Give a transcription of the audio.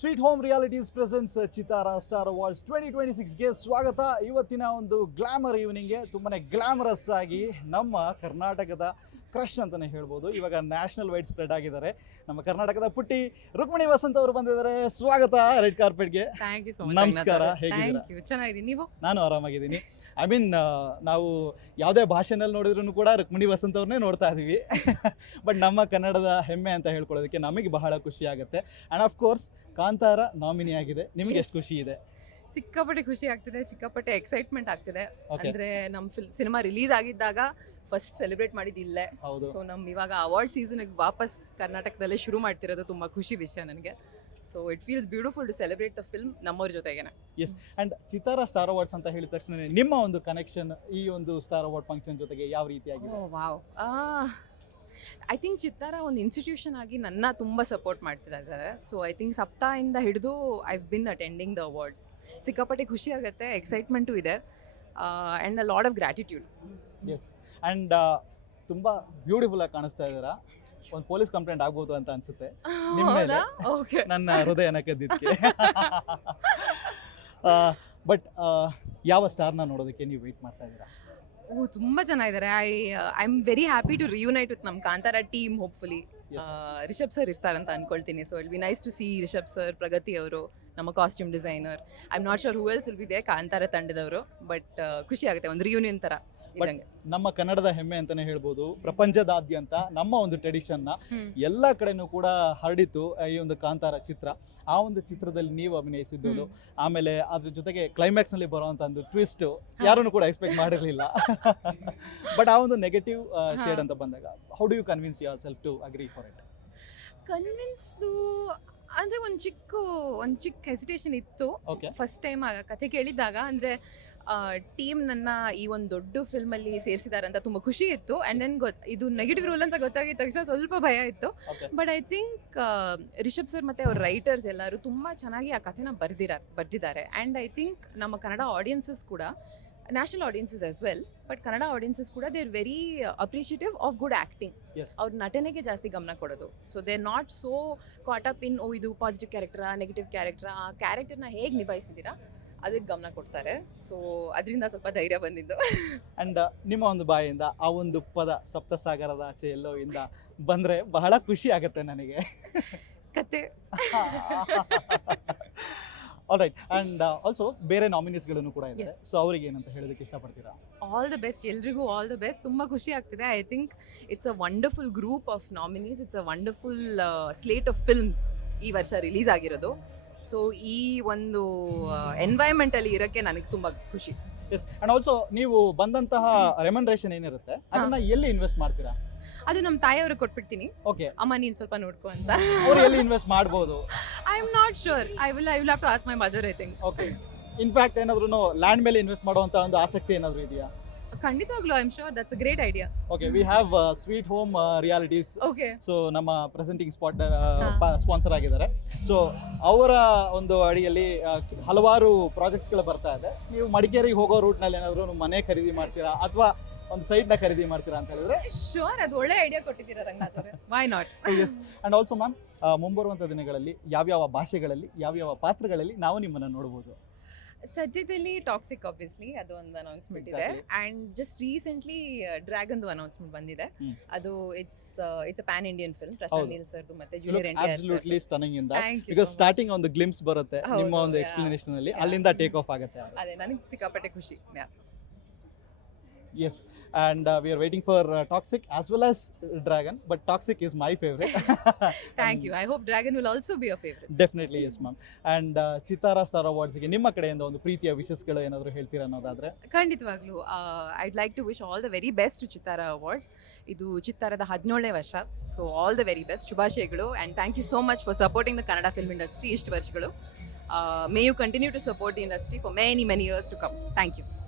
Sweet home realities presents Chittara star awards 2026ಗೆ ಸ್ವಾಗತ. ಇವತ್ತಿನ ಒಂದು ಗ್ಲಾಮರ್ ಈವ್ನಿಂಗ್ಗೆ ತುಂಬಾ ಗ್ಲಾಮರಸ್ ಆಗಿ ನಮ್ಮ ಕರ್ನಾಟಕದ ಕ್ರಶ್ ಅಂತಲೇ ಹೇಳ್ಬೋದು. ಇವಾಗ ನ್ಯಾಷನಲ್ ವೈಡ್ ಸ್ಪ್ರೆಡ್ ಆಗಿದ್ದಾರೆ. ನಮ್ಮ ಕರ್ನಾಟಕದ ಪುಟ್ಟಿ ರುಕ್ಮಿಣಿ ವಸಂತ್ ಅವರು ಬಂದಿದ್ದಾರೆ. ಸ್ವಾಗತ ರೆಡ್ ಕಾರ್ಪೆಟ್ಗೆ. Thank you so much. ನಮಸ್ಕಾರ, ಹೇಗಿದ್ದೀರಾ? ಥ್ಯಾಂಕ್ ಯು, ಚೆನ್ನಾಗಿದ್ದೀನಿ. ನೀವು? ನಾನು ಆರಾಮಾಗಿದ್ದೀನಿ. ಐ ಮೀನ್ ನಾವು ಯಾವುದೇ ಭಾಷೆನಲ್ಲಿ ನೋಡಿದ್ರು ಕೂಡ ರುಕ್ಮಿಣಿ ವಸಂತ್ ಅವ್ರನ್ನೇ ನೋಡ್ತಾ ಇದ್ದೀವಿ. ಬಟ್ ನಮ್ಮ ಕನ್ನಡದ ಹೆಮ್ಮೆ ಅಂತ ಹೇಳ್ಕೊಳ್ಳೋದಕ್ಕೆ ನಮಗೆ ಬಹಳ ಖುಷಿ ಆಗುತ್ತೆ. And of course Kantara nominee ಆಗಿದೆ. ನಿಮ್ಗೆ ಎಷ್ಟು ಖುಷಿ ಇದೆ? ಸಿಕ್ಕಾಪಟ್ಟೆ ಖುಷಿ ಆಗ್ತಿದೆ, ಸಿಕ್ಕಾಪಟ್ಟೆ ಎಕ್ಸೈಟ್ಮೆಂಟ್ ಆಗ್ತಿದೆ. Okay. ಅಂದ್ರೆ ನಮ್ಮ ಸಿನಿಮಾ ರಿಲೀಸ್ ಆಗಿದ್ದಾಗ ಫಸ್ಟ್ ಸೆಲೆಬ್ರೇಟ್ ಮಾಡಿದ್ದಿಲ್ಲೇ. ಹೌದು. ಸೊ ನಮ್ ಇವಾಗ ಅವಾರ್ಡ್ ಸೀಸನ್ ವಾಪಸ್ ಕರ್ನಾಟಕದಲ್ಲೇ ಶುರು ಮಾಡ್ತಿರೋದು ತುಂಬಾ ಖುಷಿ ವಿಷಯ ನನಗೆ. So it feels beautiful to celebrate the film ನಮ್ಮವ್ರ ಜೊತೆಗೇನೆ. Yes. And Chittara star awards ಅಂತ ಹೇಳಿದ ತಕ್ಷಣ ನಿಮ್ಮ ಒಂದು ಕನೆಕ್ಷನ್ ಈ ಒಂದು ಸ್ಟಾರ್ ಅವಾರ್ಡ್ ಫಂಕ್ಷನ್ ಜೊತೆಗೆ ಯಾವ ರೀತಿಯಾಗಿದೆ? ವಾವ್, ಐ ಥಿಂಕ್ ಚಿತ್ತಾರ ಒಂದು ಇನ್ಸ್ಟಿಟ್ಯೂಷನ್ ಆಗಿ ನನ್ನ ತುಂಬ ಸಪೋರ್ಟ್ ಮಾಡ್ತಿದ್ದಾರೆ. ಸೊ ಐ ಥಿಂಕ್ ಸಪ್ತಾಹದಿಂದ ಹಿಡಿದು I've been attending the awards. ಸಿಕ್ಕಾಪಟ್ಟೆ ಖುಷಿ ಆಗುತ್ತೆ, ಎಕ್ಸೈಟ್ಮೆಂಟು ಇದೆ, and a lot of gratitude. Yes. And ತುಂಬ ಬ್ಯೂಟಿಫುಲ್ ಆಗಿ ಕಾಣಿಸ್ತಾ ಇದ್ದೀರಾ. ಒಂದು ಪೊಲೀಸ್ ಕಂಪ್ಲೇಂಟ್ ಆಗ್ಬೋದು ಅಂತ ಅನ್ಸುತ್ತೆ ನಿಮ್ಮ ಮೇಲೆ, ಓಕೆ. ನನ್ನ ಹೃದಯನ ಕದ್ದಿದ್ದಕ್ಕೆ. ಬಟ್ ಯಾವ ಸ್ಟಾರ್ನ ನೋಡೋದಕ್ಕೆ ನೀವು ವೆಯ್ಟ್ ಮಾಡ್ತಾ ಇದ್ದೀರಾ? ತುಂಬ ಜನ ಇದ್ದಾರೆ. I am very happy to reunite with ನಮ್ಮ Kantara team. Hopefully Yes. Rishab sir ಇರ್ತಾರಂತ ಅನ್ಕೊಳ್ತೀನಿ. So it be nice to see Rishab sir, Pragathi ಅವರು, ನಮ್ಮ costume designer. I am not sure who else will be there, Kantara ತಂಡದವರು. ಬಟ್ ಖುಷಿ ಆಗುತ್ತೆ, ಒಂದು ರಿಯೂನಿಯನ್ ಥರ ಇದ್ದಂಗೆ. ನಮ್ಮ ಕನ್ನಡದ ಹೆಮ್ಮೆ ಅಂತಾನೆ ಹೇಳ್ಬೋದು. ಪ್ರಪಂಚದಾದ್ಯಂತ ನಮ್ಮ ಒಂದು ಟ್ರೆಡಿಷನ್ನ ಎಲ್ಲ ಕಡೆನೂ ಕೂಡ ಹರಡಿತು ಈ ಒಂದು ಕಾಂತಾರ ಚಿತ್ರ. ಆ ಒಂದು ಚಿತ್ರದಲ್ಲಿ ನೀವು ಅಭಿನಯಿಸಿದ್ದು, ಆಮೇಲೆ ಅದ್ರ ಜೊತೆಗೆ ಕ್ಲೈಮ್ಯಾಕ್ಸ್ ನಲ್ಲಿ ಬರುವಂತ ಒಂದು ಟ್ವಿಸ್ಟ್ ಯಾರನ್ನು ಕೂಡ ಎಕ್ಸ್ಪೆಕ್ಟ್ ಮಾಡಿರಲಿಲ್ಲ. ಬಟ್ ಆ ಒಂದು ನೆಗೆಟಿವ್ ಶೇಡ್ ಅಂತ ಬಂದಾಗ how do you convince yourself to agree for it? ಕನ್ವಿನ್ಸ್ದು ಅಂದರೆ ಒಂದು ಚಿಕ್ಕ ಹೆಸಿಟೇಷನ್ ಇತ್ತು Okay. ಫಸ್ಟ್ ಟೈಮ್ ಕಥೆ ಕೇಳಿದಾಗ. ಅಂದರೆ ಟೀಮ್ ನನ್ನ ಈ ಒಂದು ದೊಡ್ಡ ಫಿಲ್ಮಲ್ಲಿ ಸೇರಿಸಿದ್ದಾರೆ ಅಂತ ತುಂಬ ಖುಷಿ ಇತ್ತು. ಆ್ಯಂಡ್ ದೆನ್ ಇದು ನೆಗೆಟಿವ್ ರೋಲ್ ಅಂತ ಗೊತ್ತಾಗಿದ ತಕ್ಷಣ ಸ್ವಲ್ಪ ಭಯ ಇತ್ತು. Okay. But I think Rishab sir ಮತ್ತು ಅವ್ರ ರೈಟರ್ಸ್ ಎಲ್ಲರೂ ತುಂಬ ಚೆನ್ನಾಗಿ ಆ ಕಥೆನ ಬರೆದಿದ್ದಾರೆ. ಆ್ಯಂಡ್ ಐ ಥಿಂಕ್ ನಮ್ಮ ಕನ್ನಡ ಆಡಿಯನ್ಸಸ್ ಕೂಡ, national audiences as well, but Kannada audiences ಕೂಡ they are very appreciative of good acting. Yes. ಅವ್ರ ನಟನೆಗೆ ಜಾಸ್ತಿ ಗಮನ ಕೊಡೋದು. So they are not so caught up in ಇದು ಪಾಸಿಟಿವ್ ಕ್ಯಾರೆಕ್ಟರಾ, ನೆಗೆಟಿವ್ ಕ್ಯಾರೆಕ್ಟರಾ, ಆ ಕ್ಯಾರೆಕ್ಟರ್ನ ಹೇಗೆ ನಿಭಾಯಿಸಿದ್ದೀರಾ ಅದಕ್ಕೆ ಗಮನ ಕೊಡ್ತಾರೆ. ಸೊ ಅದರಿಂದ ಸ್ವಲ್ಪ ಧೈರ್ಯ ಬಂದಿದ್ದು. ಅಂಡ್ ನಿಮ್ಮ ಒಂದು ಬಾಯಿಂದ ಆ ಒಂದು ಪದ ಸಪ್ತಸಾಗರದ ಆಚೆ ಎಲ್ಲೋ ಇಂದ ಬಂದ್ರೆ ಬಹಳ ಖುಷಿ ಆಗುತ್ತೆ ನನಗೆ. ಕತೆ ಆಲ್ರೈಟ್. ಅಂಡ್ ಆಲ್ಸೋ ಬೇರೆ ನಾಮಿನೀಸ್ಗಳನ್ನು ಕೂಡ ಇದ್ದಾರೆ. Yes. ಸೊ ಅವರಿಗೆ ಏನಂತ ಹೇಳೋದಕ್ಕೆ ಇಷ್ಟಪಡ್ತೀರಾ? ಆಲ್ ದ ಬೆಸ್ಟ್, ಎಲ್ರಿಗೂ ಆಲ್ ದ ಬೆಸ್ಟ್. ತುಂಬ ಖುಷಿ ಆಗ್ತಿದೆ. I think it's a wonderful group of nominees. It's a wonderful slate of films ಈ ವರ್ಷ ರಿಲೀಸ್ ಆಗಿರೋದು. ಸೊ ಈ ಒಂದು ಎನ್ವೈರ್ಮೆಂಟಲ್ಲಿ ಇರೋಕ್ಕೆ ನನಗೆ ತುಂಬ ಖುಷಿ. ಎಸ್. ಅಂಡ್ ಆಲ್ಸೋ ನೀವು ಬಂದಂತಹ ರೆಮಂಡ್ರೇಷನ್ ಏನಿರುತ್ತೆ ಅದನ್ನ ಎಲ್ಲಿ ಇನ್ವೆಸ್ಟ್ ಮಾಡ್ತೀರಾ? ಅದು ನಮ್ಮ ತಾಯಿಯವ್ರಿಗೆ ಕೊಟ್ಬಿಡ್ತೀನಿ. ಓಕೆ. ಅಮ್ಮ ನೀನು ಸ್ವಲ್ಪ ನೋಡ್ಕೊ ಅಂತ. ಅವ್ರು ಎಲ್ಲಿ ಇನ್ವೆಸ್ಟ್ ಮಾಡ್ಬೋದು? I am not sure. I will have to ask my mother, I think. Okay. In fact ಏನಾದ್ರೂ ಲ್ಯಾಂಡ್ ಮೇಲೆ ಇನ್ವೆಸ್ಟ್ ಮಾಡುವಂತ ಒಂದು ಆಸಕ್ತಿ ಏನಾದ್ರು ಇದೆಯಾ? ಖಂಡಿತವಾಗ್ಲೂ I am sure that's a great idea. Okay. We have Sweet home Realities. Okay. So ನಮ್ಮ presenting sponsor ಆಗಿದ್ದಾರೆ. ಸೊ ಅವರ ಒಂದು ಅಡಿಯಲ್ಲಿ ಹಲವಾರು ಪ್ರಾಜೆಕ್ಟ್ಸ್ಗಳು ಬರ್ತಾ ಇದೆ. ನೀವು ಮಡಿಕೇರಿಗೆ ಹೋಗೋ ರೂಟ್ನಲ್ಲಿ ಏನಾದರೂ ಮನೆ ಖರೀದಿ ಮಾಡ್ತೀರಾ ಅಥವಾ ಒಂದು ಸೈಟ್ನ ಖರೀದಿ ಮಾಡ್ತೀರಾ ಅಂತ ಹೇಳಿದ್ರೆ? ಶೋರ್, ಅದು ಒಳ್ಳೆ ಐಡಿಯಾ ಕೊಟ್ಟಿದ್ದೀರಾ Ranganath. Why not? Yes. And also ma'am, ಮುಂಬರುವಂಥ ದಿನಗಳಲ್ಲಿ ಯಾವ್ಯಾವ ಭಾಷೆಗಳಲ್ಲಿ ಯಾವ್ಯಾವ ಪಾತ್ರಗಳಲ್ಲಿ ನಾವು ನಿಮ್ಮನ್ನು ನೋಡ್ಬೋದು? ಸದ್ಯದಲ್ಲಿ ಟಾಕ್ಸಿಕ್ ಆಬ್ವಿಯಸ್ಲಿ ಅದು ಒಂದು ಅನೌನ್ಸ್ಮೆಂಟ್ ಇದೆ. Exactly. ಅಂಡ್ ಜಸ್ಟ್ ರೀಸೆಂಟ್ಲಿ ಡ್ರ್ಯಾಗನ್ದು ಅನೌನ್ಸ್ಮೆಂಟ್ ಬಂದಿದೆ. ಅದು it's a pan Indian film. Prashanth ಹೌದು. ನೀಲ್ ಸರ್ದು ಮತ್ತೆ junior NTR sir. Absolutely stunning ಇಂದ. Thank you because so starting much. ಒಂದು ಗ್ಲಿಮ್ಸ್ ಬರುತ್ತೆ ಹೌದು, ನಿಮ್ಮ ಒಂದು yeah. ಎಕ್ಸ್ಪ್ಲನೇಷನ್ ಅಲ್ಲಿ, Yeah. ಅಲ್ಲಿಂದ ಟೇಕ್ ಆಫ್ ಆಗುತ್ತೆ. ಅದೇ ನನಗೆ ಸಿಕ್ಕಾಪಟ್ಟೆ ಖುಷಿ. Yes. And we are waiting for Toxic as well as Dragon, but Toxic is my favourite. Thank you. I hope Dragon will also be a favourite. Definitely. Yes ma'am. And Chittara star ಅವಾರ್ಡ್ಸ್ಗೆ ನಿಮ್ಮ ಕಡೆಯಿಂದ ಒಂದು ಪ್ರೀತಿಯ ವಿಶಸ್ಗಳು ಏನಾದರೂ ಹೇಳ್ತೀರಾ ಅನ್ನೋದಾದ್ರೆ? ಖಂಡಿತವಾಗ್ಲೂ I'd like to wish all the very best to Chittara awards. ಇದು ಚಿತ್ತಾರದ 17ನೇ ವರ್ಷ. So all the very best, ಶುಭಾಶಯಗಳು. And thank you so much for supporting the Kannada film industry ಇಷ್ಟು ವರ್ಷಗಳು. May you continue to support the industry for many years to come. Thank you.